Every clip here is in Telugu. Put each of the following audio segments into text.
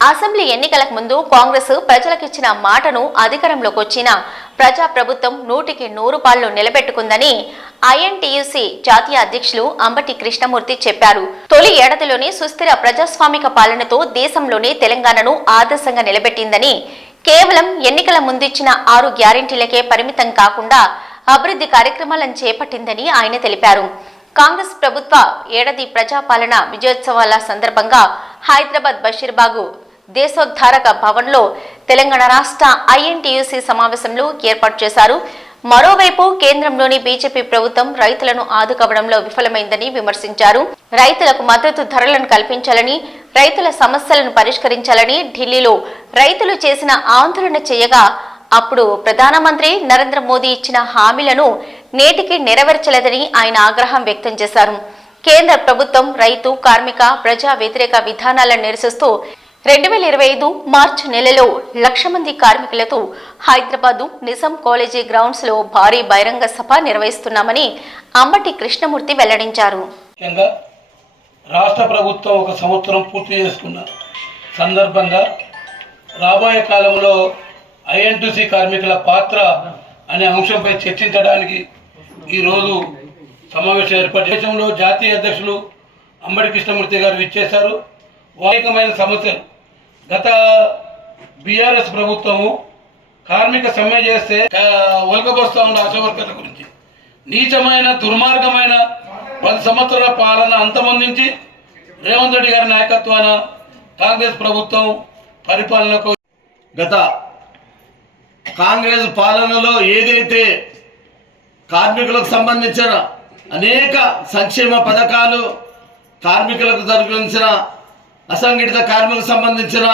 అసెంబ్లీ ఎన్నికలకు ముందు కాంగ్రెస్ ప్రజలకిచ్చిన మాటను అధికారంలోకి వచ్చిన ప్రజా ప్రభుత్వం 100కి 100 నిలబెట్టుకుందని ఐఎన్టీయూసీ జాతీయ అధ్యక్షులు అంబటి కృష్ణమూర్తి చెప్పారు. తొలి ఏడాదిలోనే సుస్థిర ప్రజాస్వామిక పాలనతో దేశంలోనే తెలంగాణను ఆదర్శంగా నిలబెట్టిందని, కేవలం ఎన్నికల ముందిచ్చిన 6 గ్యారెంటీలకే పరిమితం కాకుండా అభివృద్ధి కార్యక్రమాలను చేపట్టిందని ఆయన తెలిపారు. కాంగ్రెస్ ప్రభుత్వ ఏడాది ప్రజాపాలన విజయోత్సవాల సందర్భంగా హైదరాబాద్ బషీర్బాగు దేశోద్ధారక భవన్లో తెలంగాణ రాష్ట్ర ఐఎన్టీయూసీ సమావేశంలో ఏర్పాటు చేశారు. మరోవైపు కేంద్రంలోని బీజేపీ ప్రభుత్వం రైతులను ఆదుకోవడంలో విఫలమైందని విమర్శించారు. రైతులకు మద్దతు ధరలను కల్పించాలని, రైతుల సమస్యలను పరిష్కరించాలని ఢిల్లీలో రైతులు చేసిన ఆందోళన చేయగా, అప్పుడు ప్రధానమంత్రి నరేంద్ర మోదీ ఇచ్చిన హామీలను నేటికి నెరవేర్చలేదని ఆయన ఆగ్రహం వ్యక్తం చేశారు. కేంద్ర ప్రభుత్వం రైతు, కార్మిక, ప్రజా వ్యతిరేక విధానాలను నిరసిస్తూ 2025 మార్చి నెలలో 1,00,000 మంది కార్మికులతో హైదరాబాదు నిజాం కాలేజీ గ్రౌండ్స్ లో భారీ బహిరంగ సభ నిర్వహిస్తున్నామని అంబటి కృష్ణమూర్తి వెల్లడించారు. రాష్ట్ర ప్రభుత్వం 1 సంవత్సరం పూర్తి చేసుకున్న సందర్భంగా రాబోయే కాలంలో ఐఎన్టీయూసీ కార్మికుల పాత్ర అనే అంశంపై చర్చించడానికి ఈరోజు సమావేశం ఏర్పాటు దేశంలో జాతీయ అధ్యక్షులు అంబటి కృష్ణమూర్తి గారు ఇచ్చేశారు. అనేకమైన సమస్యలు గత బీఆర్ఎస్ ప్రభుత్వము కార్మిక సమ్మె చేస్తే ఒలకబోస్తా ఉన్న ఆశా వర్కర్ల గురించి నీచమైన దుర్మార్గమైన 10 సంవత్సరాల పాలన అంతమొందించి రేవంత్ రెడ్డి గారి నాయకత్వాన కాంగ్రెస్ ప్రభుత్వం పరిపాలనకు గత కాంగ్రెస్ పాలనలో ఏదైతే కార్మికులకు సంబంధించిన అనేక సంక్షేమ పథకాలు, కార్మికులకు జరిపించిన అసంఘటిత కార్మికులకు సంబంధించిన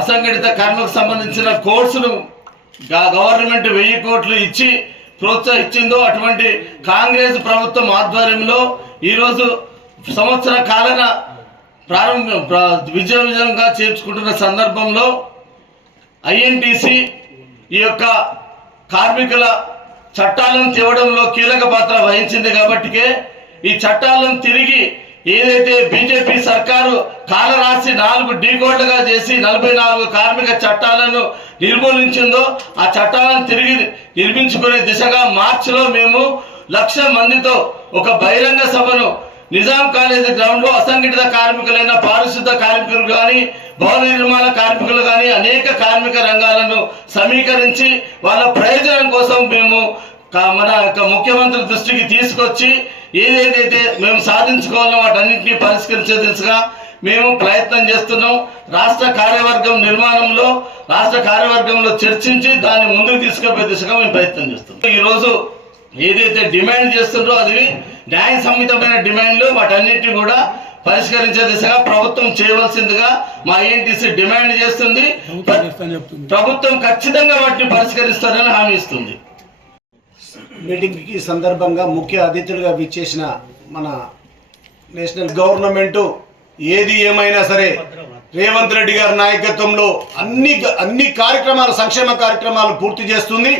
అసంఘటిత కార్మికులకు సంబంధించిన కోర్సును గవర్నమెంట్ 1000 కోట్లు ఇచ్చి ప్రోత్సహించిందో అటువంటి కాంగ్రెస్ ప్రభుత్వం ఆధ్వర్యంలో ఈరోజు సంవత్సర కాలన విజయంగా చేర్చుకుంటున్న సందర్భంలో ఐఎన్టీసీ ఈ యొక్క కార్మికుల చట్టాలను తేవడంలో కీలక పాత్ర వహించింది. కాబట్టికే ఈ చట్టాలను తిరిగి ఏదైతే బీజేపీ సర్కారు కాలరాసి 4 డీకోడ్లుగా చేసి 44 కార్మిక చట్టాలను నిర్మూలించిందో ఆ చట్టాలను తిరిగి నిర్మించుకునే దిశగా మార్చిలో మేము 1,00,000 మందితో ఒక బహిరంగ సభను నిజాం కాలేజీ గ్రౌండ్లో అసంఘటిత కార్మికులైన పారిశుద్ధ కార్మికులు కానీ, భవన నిర్మాణ కార్మికులు కానీ అనేక కార్మిక రంగాలను సమీకరించి వాళ్ళ ప్రయోజనం కోసం మేము మన ముఖ్యమంత్రి దృష్టికి తీసుకొచ్చి ఏదైతే మేము సాధించుకోవాలో వాటన్నింటినీ పరిష్కరించే దిశగా మేము ప్రయత్నం చేస్తున్నాం. రాష్ట్ర కార్యవర్గంలో చర్చించి దాన్ని ముందుకు తీసుకుపోయే దిశగా మేము ప్రయత్నం చేస్తున్నాం. ఈరోజు ఏదైతే డిమాండ్ చేస్తుందో అది న్యాయ సంహితమైన డిమాండ్లు, వాటన్నిటిని కూడా పరిష్కరించే దిశగా ప్రభుత్వం చేయవలసిందిగా మా ఐఎన్టీసీ డిమాండ్ చేస్తుంది. ప్రభుత్వం ఖచ్చితంగా వాటిని పరిష్కరిస్తారని హామీ ఇస్తుంది. మీటింగ్కి సందర్భంగా ముఖ్య అతిథులుగా విచ్చేసిన మన నేషనల్ గవర్నమెంటు ఏది ఏమైనా సరే రేవంత్ రెడ్డి గారి నాయకత్వంలో అన్ని కార్యక్రమాలు, సంక్షేమ కార్యక్రమాలు పూర్తి చేస్తుంది.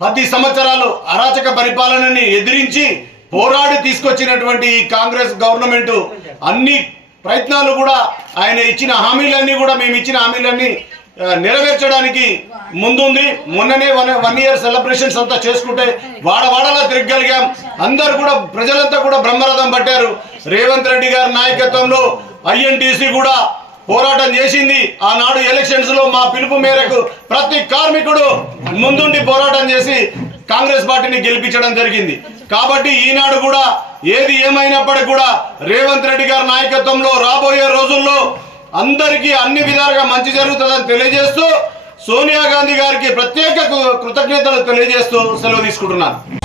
10 సంవత్సరాలు అరాచక పరిపాలనని ఎదిరించి పోరాడి తీసుకొచ్చినటువంటి ఈ కాంగ్రెస్ గవర్నమెంట్ అన్ని ప్రయత్నాలు కూడా ఆయన ఇచ్చిన హామీలన్నీ కూడా మేము ఇచ్చిన హామీలన్నీ నెరవేర్చడానికి ముందుంది. మొన్ననే 1 ఇయర్ సెలబ్రేషన్స్ అంతా చేసుకుంటే వాడవాడలా తిరగలిగాం. అందరు కూడా ప్రజలంతా కూడా బ్రహ్మరథం పట్టారు. రేవంత్ రెడ్డి గారి నాయకత్వంలో ఐఎన్టీసీ కూడా పోరాటం చేసింది. ఆనాడు ఎలక్షన్స్ లో మా పిలుపు మేరకు ప్రతి కార్మికుడు ముందుండి పోరాటం చేసి కాంగ్రెస్ పార్టీని గెలిపించడం జరిగింది. కాబట్టి ఈనాడు కూడా ఏది ఏమైనప్పటికీ కూడా రేవంత్ రెడ్డి గారి నాయకత్వంలో రాబోయే రోజుల్లో అందరికీ అన్ని విధాలుగా మంచి జరుగుతుందని తెలియజేస్తూ సోనియా గాంధీ గారికి ప్రత్యేక కృతజ్ఞతలు తెలియజేస్తూ సెలవు తీసుకుంటున్నాను.